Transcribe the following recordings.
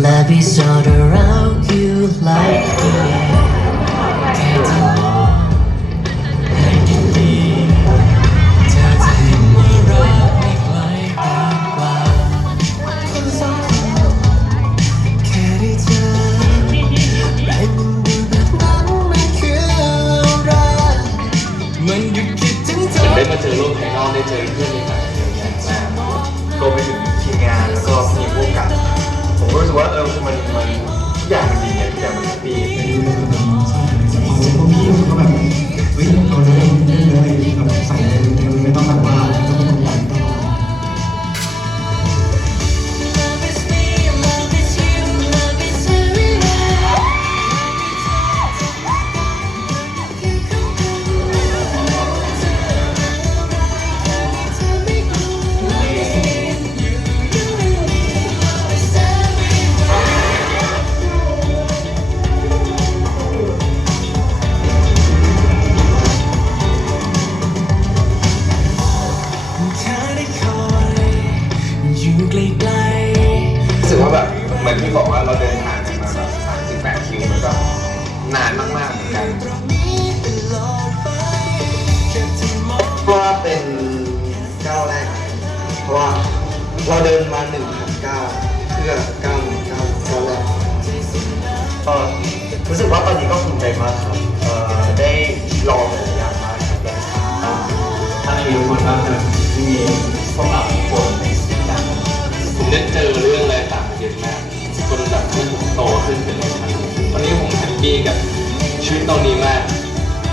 Love is all around you like the air แค่เธอมองให้ดีๆเธอจะเห็นว่ารักไม่ไกลเกินกว่าคนสองคนแค่ได้เจอเป็นดูแบบนั้นมันคืออะไรมันหยุดคิดถึงเธอได้มาเจอโลกภายนอกได้เจอเพื่อนให ผมก็รู้ เป็นก้าวแรก เพราะว่าเราเดินมา1 0 0ก้าวเพื่อก้าวหนึ่งก้าวก้าวแรกก็รู้สึกว่าตอนนี้ก็ภูมิใจมากครับเอ่อได้ลองหลายอย่างมากครับได้ถ้าไม่มีทุกคนก็จะไม่มีพวกเราทุกคนในสิ่งต่างผมได้เจอเรื่องอะไรต่างเยอะมากจนแบบให้ผมโตขึ้นเป็นเลยครับตอนนี้ผมแฮปปี้กับชีวิตตอนนี้มาก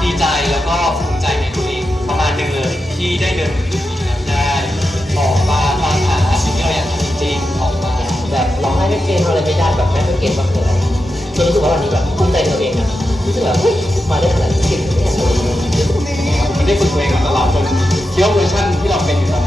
ดีใจแล้วก็ภูมิใจในตัว เองประมาณหนึ่งเลยที่ได้เดินมาถึงจุดนี้แล้วได้ออกว่าตามหาสิ่งที่เราอยากทำจริงๆออกมาแบบร้องไห้ไม่เป็นอะไรไม่ได้แบบแม่ไม่เก่งมากเลยจนรู้สึกว่าวันนี้แบบภูมิใจตัวเองอะรู้สึกแบบเฮ้ยมาได้ขนาดนี้เก่งเนี่ยตัวเองมันได้ฝึกตัวเองมาตลอดจนคิดว่าเวอร์ชันที่เราเป็นอยู่ตอนนี้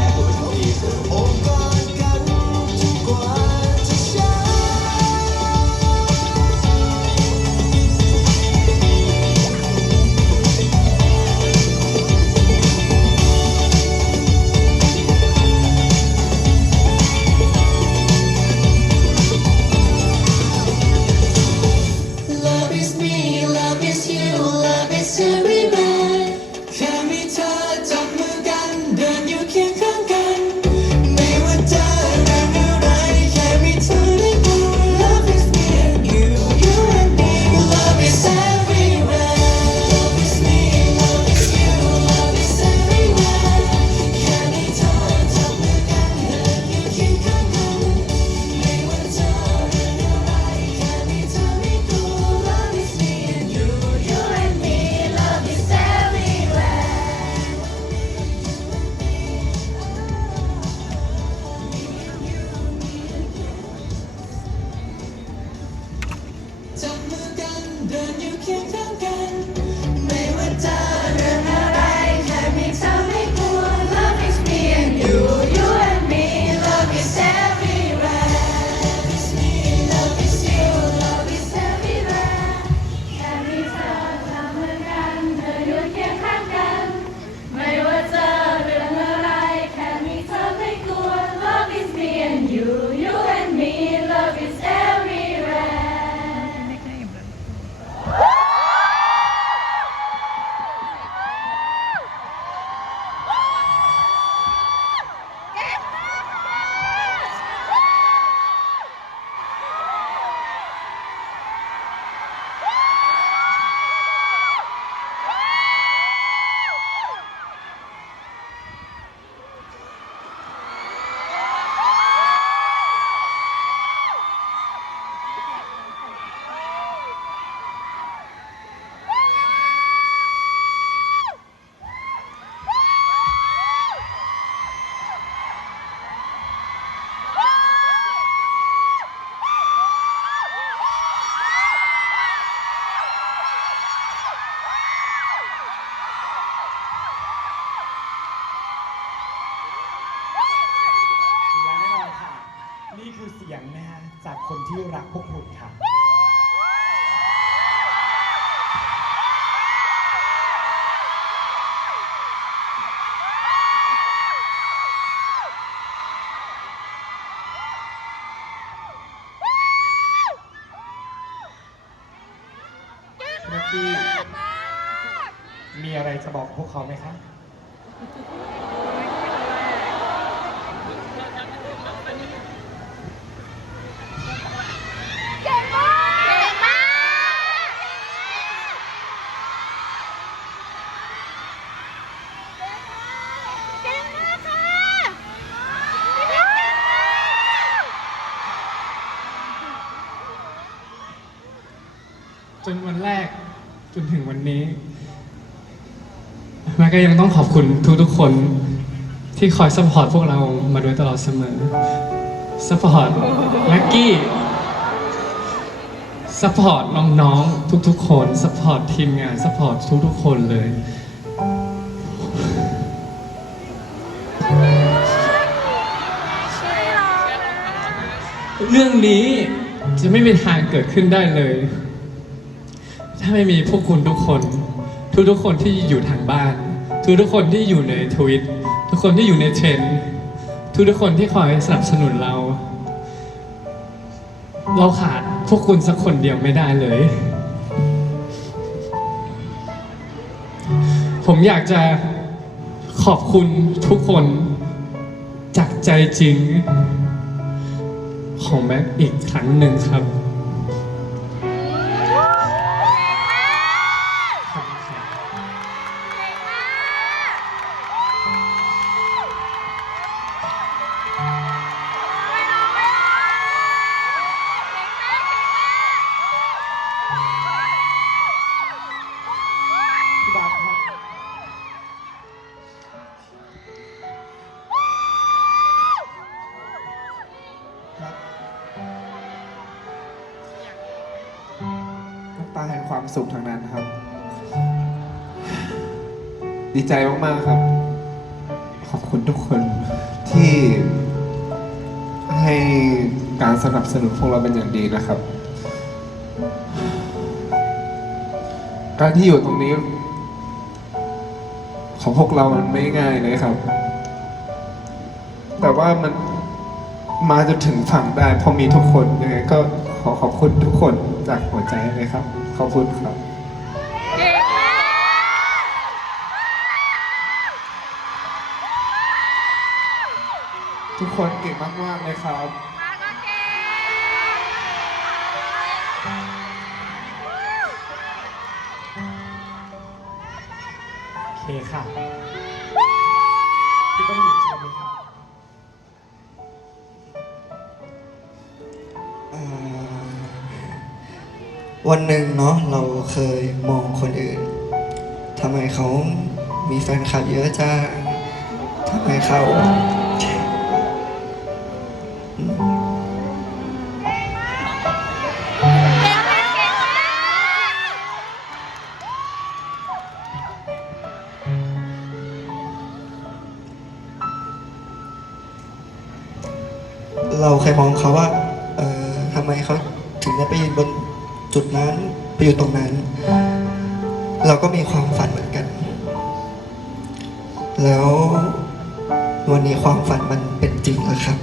จะบอกพวกเขาไหมครับจนวันแรกจนถึงวันนี้ แม่ก็ยังต้องขอบคุณทุกๆคนที่คอยสปอร์ตพวกเรามาโดยตลอดเสมอสปอร์ตแม็กกี้สปอร์ตน้องๆทุกๆ คนสปอร์ตทีมงานสปอร์ตทุกๆ คนเลย เรื่องนี้จะไม่มีทางเกิดขึ้นได้เลย ถ้าไม่มีพวกคุณทุกคน ทุกๆคนที่อยู่ทางบ้าน ทุกๆคนที่อยู่ในทวิตทุกคนที่อยู่ในเทรนด์ทุกทุกๆคนที่คอยสนับสนุนเรา เราขาดพวกคุณสักคนเดียวไม่ได้เลย ผมอยากจะขอบคุณทุกคนจากใจจริงของแม็กอีกครั้งหนึ่งครับ ครับน้ำตาแห่งความสุขทางนั้นครับ ดีใจมาก ๆ ครับ ขอบคุณทุกคนที่ให้การสนับสนุนพวกเราเป็นอย่างดีนะครับ การที่อยู่ตรงนี้ ของพวกเรามันไม่ง่ายเลยครับ แต่ว่ามัน มาจนถึงฝั่งได้เพราะมีทุกคนยังไงก็ขอขอบคุณทุกคนจากหัวใจเลยครับ ขอบคุณครับ ทุกคนเก่งมากๆเลยครับ โอเคค่ะ วันหนึ่งเนาะเราเคยมองคนอื่นทำไมเขามีแฟนคลับเยอะจังทำไมเขา เราเคยมองเขาว่า เออทำไมเขาถึงได้ไปยืนบน จุดนั้นไปอยู่ตรงนั้น เราก็มีความฝันเหมือนกัน แล้ววันนี้ความฝันมันเป็นจริงแล้วครับ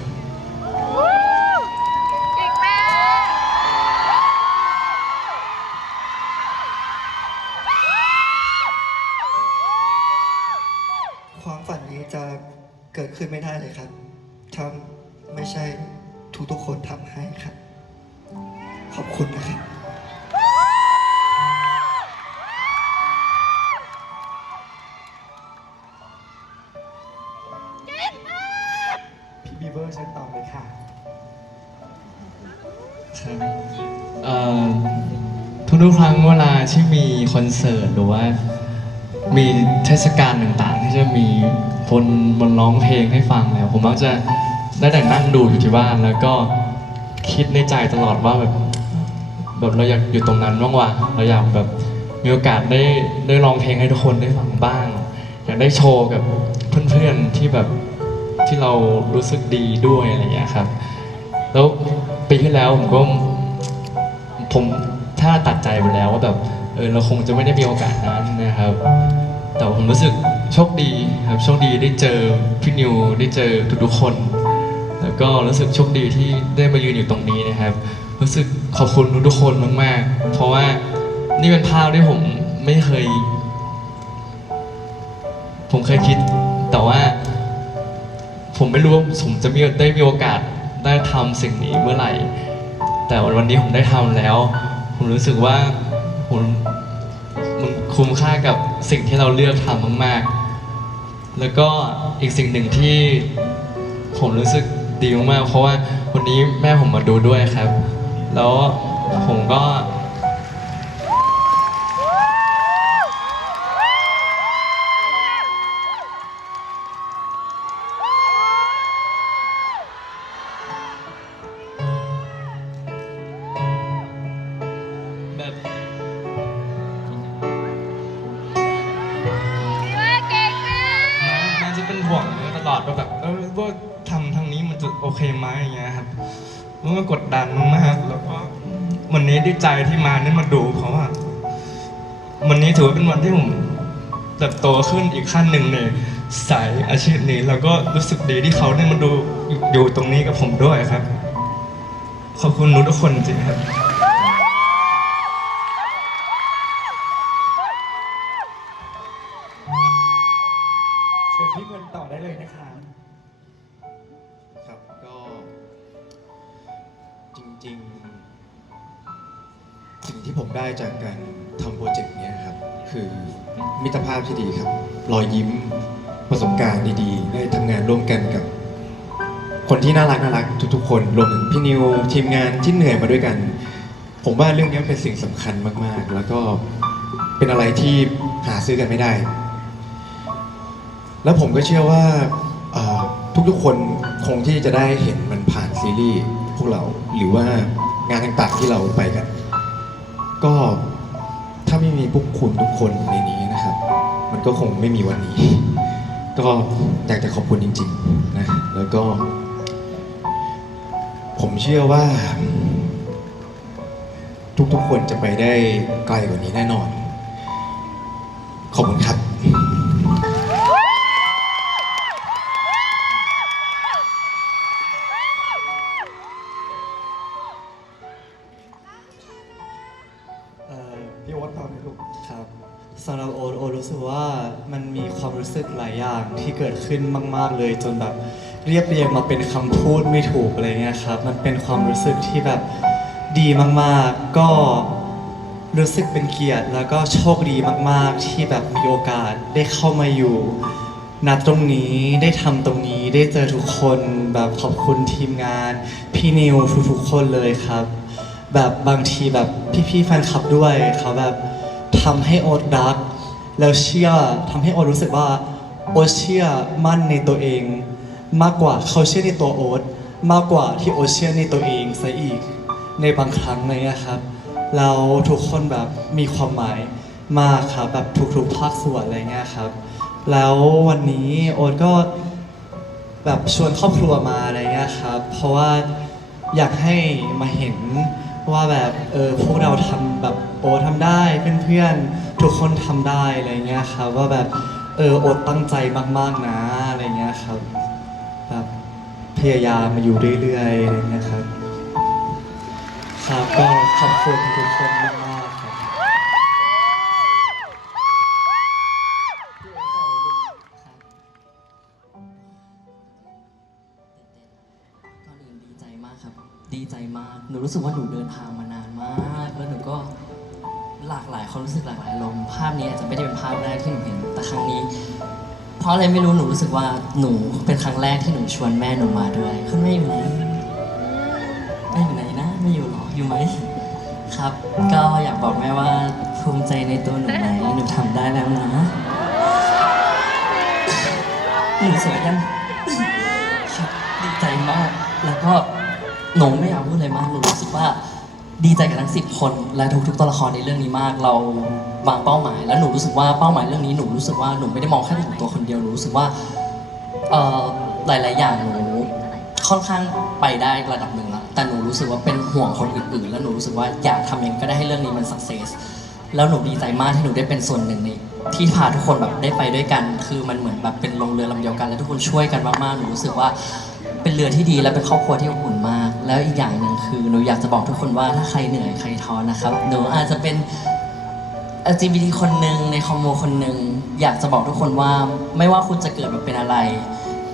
ชิญต่อเลยค่ะครับทุกๆครั้งเวลาที่มีคอนเสิร์ตหรือว่ามีเทศกาลต่างๆ ที่จะมีคนบนร้องเพลงให้ฟังเนี่ยผมมักจะได้แต่นั่งดูอยู่ที่บ้านแล้วก็คิดในใจตลอดว่าแบบแบบเราอยากอยู่ตรงนั้นบ้างว่ะเราอยากแบบมีโอกาสได้ได้ร้องเพลงให้ทุกคนได้ฟังบ้าง อยากได้โชว์กับเพื่อนๆที่แบบ ที่เรารู้สึกดีด้วยอะไรอย่างเงี้ยครับ แล้วปีที่แล้วผมก็ผมถ้าตัดใจไปแล้วว่าแบบเออเราคงจะไม่ได้มีโอกาสนั้นนะครับ แต่ผมรู้สึกโชคดีครับโชคดีได้เจอพี่นิวได้เจอทุกๆคน แล้วก็รู้สึกโชคดีที่ได้มายืนอยู่ตรงนี้นะครับ รู้สึกขอบคุณทุกๆคนมากๆ เพราะว่านี่เป็นภาพที่ผมไม่เคย ผมเคยคิดแต่ว่า ผมไม่รู้ว่าผมจะมีได้มีโอกาสได้ทำสิ่งนี้เมื่อไหร่ แต่วันนี้ผมได้ทำแล้ว ผมรู้สึกว่าผมมันคุ้มค่ากับสิ่งที่เราเลือกทำมาก ๆ แล้วก็อีกสิ่งหนึ่งที่ผมรู้สึกดีมากๆเพราะว่าวันนี้แม่ผมมาดูด้วยครับ แล้วผมก็ ที่มาได้มาดู เพราะว่า วันนี้ถือว่าเป็นวันที่ผมเติบโตขึ้นอีกขั้นหนึ่งในสายอาชีพนี้ แล้วก็รู้สึกดีที่เขาได้มาดูอยู่ตรงนี้กับผมด้วยครับ ขอบคุณนุทุกคนจริงครับ พี่นิวทีมงานที่เหนื่อยมาด้วยกัน ผมว่าเรื่องนี้เป็นสิ่งสำคัญมากๆ แล้วก็เป็นอะไรที่หาซื้อกันไม่ได้ แล้วผมก็เชื่อว่าเอ่อทุกๆคนคงที่จะได้เห็นมันผ่านซีรีส์พวกเราหรือว่างานต่างๆที่เราไปกัน ก็ถ้าไม่มีพวกคุณทุกคนในนี้นะครับ มันก็คงไม่มีวันนี้ ก็อยากจะขอบคุณจริงๆนะแล้วก็ เชื่อว่า ทุกๆคนจะไปได้ไกลกว่านี้แน่นอน ขอบคุณครับพี่โอ๊ตตอบเลยลูกครับสำหรับโอโอรู้สึกว่ามันมีความรู้สึกหลายอย่างที่เกิดขึ้นมาก ๆเลยจนแบบ เรียบเรียงมาเป็นคำพูดไม่ถูกอะไรเงี้ยครับ มันเป็นความรู้สึกที่แบบดีมากๆ ก็รู้สึกเป็นเกียรติ แล้วก็โชคดีมากๆ ที่แบบมีโอกาสได้เข้ามาอยู่ณตรงนี้ได้ทำตรงนี้ได้เจอทุกคนแบบขอบคุณทีมงาน พี่นิวทุกๆคนเลยครับ แบบบางทีแบบพี่ๆแฟนคลับด้วยเขาแบบทำให้โอ๊ตรัก แล้วเชื่อทำให้โอ๊ตรู้สึกว่าโอ๊ตเชื่อมั่นในตัวเอง มากกว่าเขาเชื่อในตัวโอ๊ตมากกว่าที่โอ๊ตเชื่อในตัวเองซะอีก ในบางครั้งเลยนะครับแล้วทุกคนแบบมีความหมายมากครับแบบทุกๆภาคส่วนอะไรเงี้ยครับ แล้ววันนี้โอ๊ตก็แบบชวนครอบครัวมาอะไรเงี้ยครับ เพราะว่าอยากให้มาเห็นว่าแบบเออพวกเราทำแบบโอ๊ตทำได้เพื่อนๆทุกคนทำได้อะไรเงี้ยครับ ว่าแบบเออโอ๊ตตั้งใจมากๆนะอะไรเงี้ยครับ พยายามมาอยู่เรื่อยๆอะครับ ครับก็ขอบคุณทุกคนมากๆครับก่อนอื่นดีใจมากครับ ดีใจมาก หนูรู้สึกว่าหนูเดินทางมานานมาก แล้วหนูก็หลากหลายความรู้สึกหลากหลายอารมณ์ภาพนี้อาจจะไม่ได้เป็นภาพแรกที่หนูเห็น แต่ครั้งนี้ เพราะอะไรไม่รู้หนูรู้สึกว่าหนูเป็นครั้งแรกที่หนูชวนแม่หนูมาด้วยคุณแม่อยู่ไหนแม่อยู่ไหนนะไม่อยู่หรออยู่ไหมครับ ก็อยากบอกแม่ว่าภูมิใจในตัวหนูไหมหนูทำได้แล้วนะหนูสวยยังครับดีใจมากแล้วก็หนูไม่อยากพูดอะไรมากหนูรู้สึกว่า ดีใจกับทั้งสิบคนและทุกๆตัวละครในเรื่องนี้มาก เราวางเป้าหมาย แล้วหนูรู้สึกว่าเป้าหมายเรื่องนี้หนูรู้สึกว่าหนูไม่ได้มองแค่ถึงตัวคนเดียวหนูรู้สึกว่าเอ่อหลายๆอย่างหนูค่อนข้างไปได้ระดับหนึ่งละแต่หนูรู้สึกว่าเป็นห่วงคนอื่นๆ แล้วหนูรู้สึกว่าอยากทำยังก็ได้ให้เรื่องนี้มันสักเซสแล้วหนูดีใจมากที่หนูได้เป็นส่วนหนึ่งในที่พาทุกคนแบบได้ไปด้วยกัน คือมันเหมือนแบบเป็นลงเรือลำเดียวกัน แล้วทุกคนช่วยกันมากๆหนูรู้สึกว่าเป็นเรือที่ดีและเป็นครอบครัวที่อบอุ่นมาก แล้วอีกอย่างหนึ่งคือหนูอยากจะบอกทุกคนว่าถ้าใครเหนื่อยใครท้อนะครับหนูอาจจะเป็น LGBT คนหนึ่งในคอมโมคนหนึ่งอยากจะบอกทุกคนว่าไม่ว่าคุณจะเกิดมาเป็นอะไร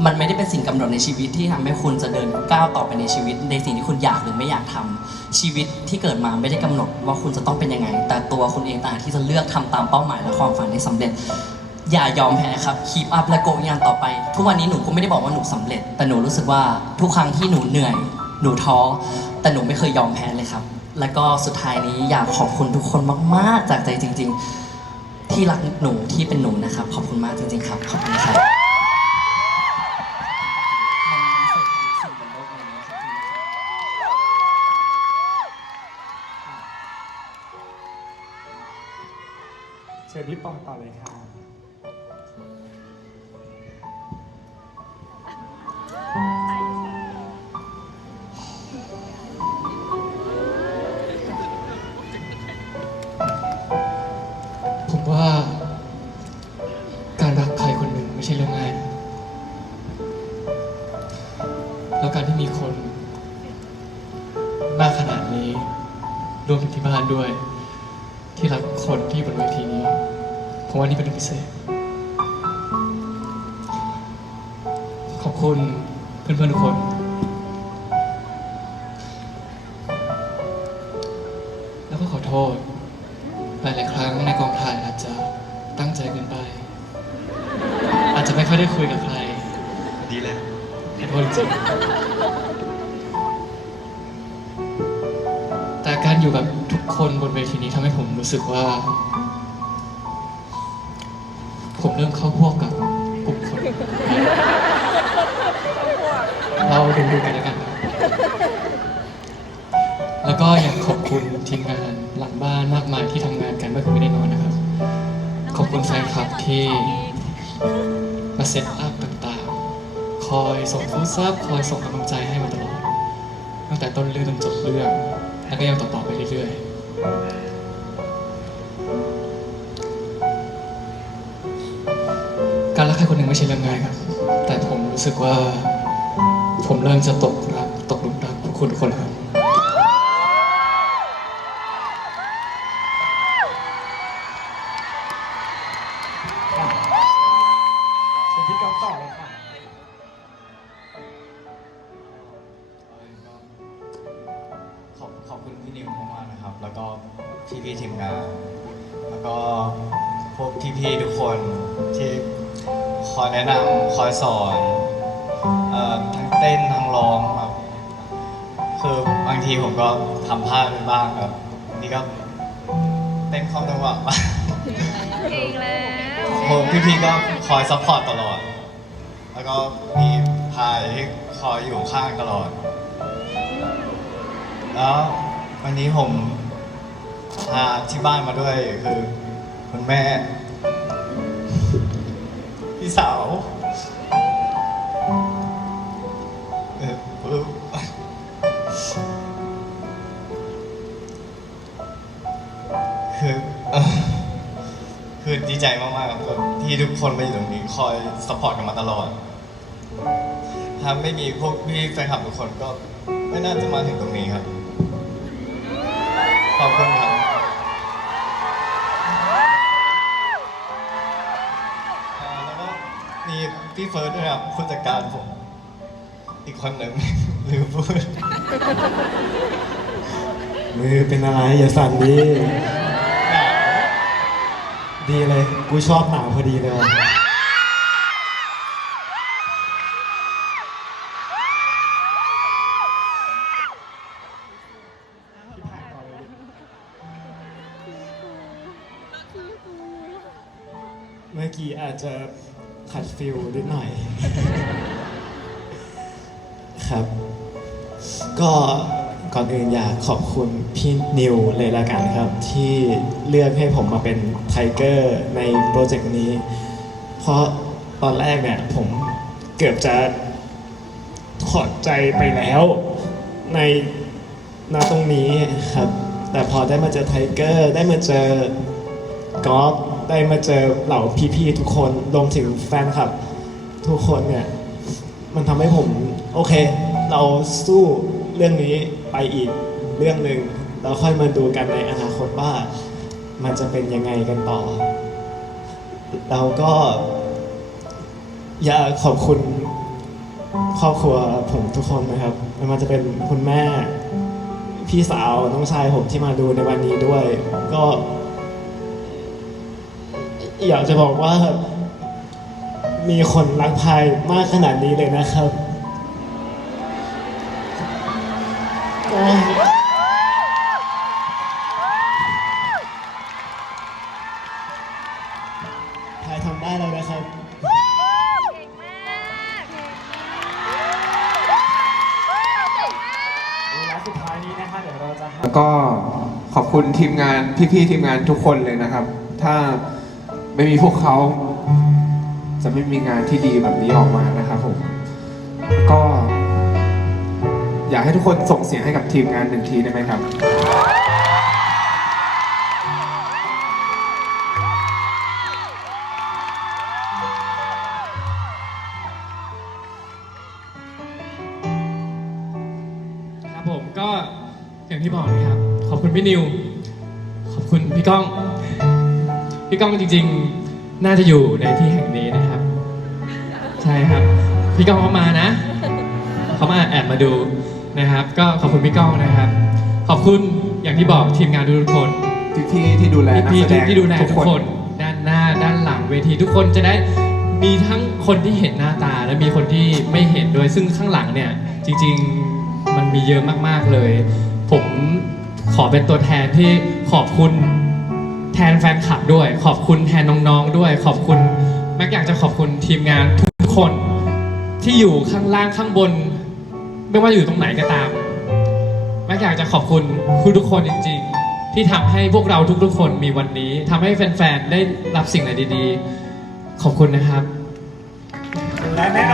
มันไม่ได้เป็นสิ่งกำหนดในชีวิตที่ทำให้คุณจะเดินก้าวต่อไปในชีวิต ในสิ่งที่คุณอยากหรือไม่อยากทำชีวิตที่เกิดมาไม่ได้กำหนดว่าคุณจะต้องเป็นยังไง แต่ตัวคุณเองต่างที่จะเลือกทำตามเป้าหมายและความฝันให้สำเร็จอย่ายอมแพ้ครับ keep up และ go งานต่อไป ทุกวันนี้หนูก็ไม่ได้บอกว่าหนูสำเร็จ แต่หนูรู้สึกว่าทุกครั้งที่หนูเหนื่อย หนูท้อแต่หนูไม่เคยยอมแพ้เลยครับ แล้วก็สุดท้ายนี้อยากขอบคุณทุกคนมาก ๆ จากใจจริง ๆ ที่รักหนูที่เป็นหนูนะครับ ขอบคุณมากจริง ๆ ครับ ขอบคุณครับเชิญพี่ปองต่อเลยค่ะผ ว่าการรักใครคนหนึ่งไม่ใช่เรื่องง่าย แล้วการที่มีคน มากขนาดนี้ รวมถึงที่บ้านด้วย ที่รักคนที่บนเวทีนี้ผมว่านี่เป็นเรื่องพิเศษ ขอบคุณเพื่อนๆทุกคน แต่การอยู่กับทุกคนบนเวทีนี้ทำให้ผมรู้สึกว่า ผมเริ่มเข้าพวกกับกลุ่มคน เราดูดูกันแล้วกัน แล้วก็อยากขอบคุณทีมงานหลังบ้านมากมายที่ทำงานกันไม่เคยไม่ได้นอนนะครับ ขอบคุณแฟนคลับที่มาเซตอัพต่างๆ คอยส่งโทรศัพท์คอยส่งกำลังใจให้มาตลอด ตั้งแต่ต้นเรื่องจนจบเรื่อง แล้วก็ยังต่อๆไปเรื่อยๆ การรักใครคนหนึ่งไม่ใช่เรื่องง่ายครับ แต่ผมรู้สึกว่า ผมเริ่มจะตกรักตกหลุมรักพวกคุณทุกคนแล้ว ผมก็ทำพลาดไปบ้างครับนี่ก็เต้นเข้าจังหวะมากเก่งแล้วผมพี่ๆก็คอยซัพพอร์ตตลอด แล้วก็มีพายที่คอยอยู่ข้างตลอด แล้ววันนี้ผมพาที่บ้านมาด้วยคือคุณแม่ พี่สาว ใจมากๆครับที่ทุกคนมาอยู่ตรงนี้คอยสปอร์ตกันมาตลอด ถ้าไม่มีพวกพี่แฟนคลับทุกคนก็ไม่น่าจะมาถึงตรงนี้ครับ ขอบคุณครับแล้วก็มีพี่เฟิร์สด้วยครับผู้จัดการผม อีกคนหนึ่งลืมพูดมือเป็นอะไรอย่าสั่นดิ ดีเลย กูชอบหนาวพอดีเลย เมื่อกี้อาจจะขัดฟิลนิดหน่อย ครับ ก็ ก่อนอื่นอยากขอบคุณพี่นิวเลยละกันครับ ที่เลือกให้ผมมาเป็นไทเกอร์ในโปรเจกต์นี้ เพราะตอนแรกเนี่ยผมเกือบจะถอดใจไปแล้วในณตรงนี้ครับ แต่พอได้มาเจอไทเกอร์ได้มาเจอกอล์ฟได้มาเจอเหล่าพี่ๆทุกคนรวมถึงแฟนคลับ ทุกคนเนี่ย มันทำให้ผม โอเค เราสู้เรื่องนี้ ไปอีกเรื่องหนึ่งเราค่อยมาดูกันในอนาคตว่ามันจะเป็นยังไงกันต่อ เราก็อยากขอบคุณครอบครัวผมทุกคนนะครับไม่ว่าจะเป็นคุณแม่ พี่สาวน้องชายผมที่มาดูในวันนี้ด้วย ก็ อยากจะบอกว่า มีคนรักพายมากขนาดนี้เลยนะครับ ก็พายทำได้แล้วนะครับและสุดท้ายนี้นะคะเดี๋ยวเราจะให้แล้วก็ขอบคุณทีมงานพี่ๆทีมงานทุกคนเลยนะครับ ถ้าไม่มีพวกเขาจะไม่มีงานที่ดีแบบนี้ออกมานะครับผม อยากให้ทุกคนส่งเสียงให้กับทีมงานหนึ่งทีได้ไหมครับ ครับผมก็อย่างที่บอกนะครับ ขอบคุณพี่นิว ขอบคุณพี่ก้อง พี่ก้องจริงๆ น่าจะอยู่ในที่แห่งนี้นะครับ ใช่ครับ พี่ก้องเขามานะ เขามาแอบมาดู นะครับ ก็ขอบคุณพี่ก้องนะครับ ขอบคุณอย่างที่บอกทีมงานทุกๆคนพี่ๆที่ดูแลนักพี่แสดงๆที่ดูแลทุกคนด้านหน้าด้านหลังเวทีทุกคนจะได้มีทั้งคนที่เห็นหน้าตาและมีคนที่ไม่เห็นด้วยซึ่งข้างหลังเนี่ยจริง ๆมันมีเยอะมากๆเลย ผมขอเป็นตัวแทนที่ขอบคุณแทนแฟนคลับด้วย ขอบคุณแทนน้องๆด้วย ขอบคุณแม็กอยากจะขอบคุณทีมงานทุกคนที่อยู่ข้างล่างข้างบน ไม่ว่าอยู่ตรงไหนก็ตามแม็กอยากจะขอบคุณทุกๆคนจริง ๆ ที่ทำให้พวกเราทุกๆ คนมีวันนี้ทำให้แฟนๆได้รับสิ่งอะไรดีๆ ขอบคุณนะครับ และแน่นอ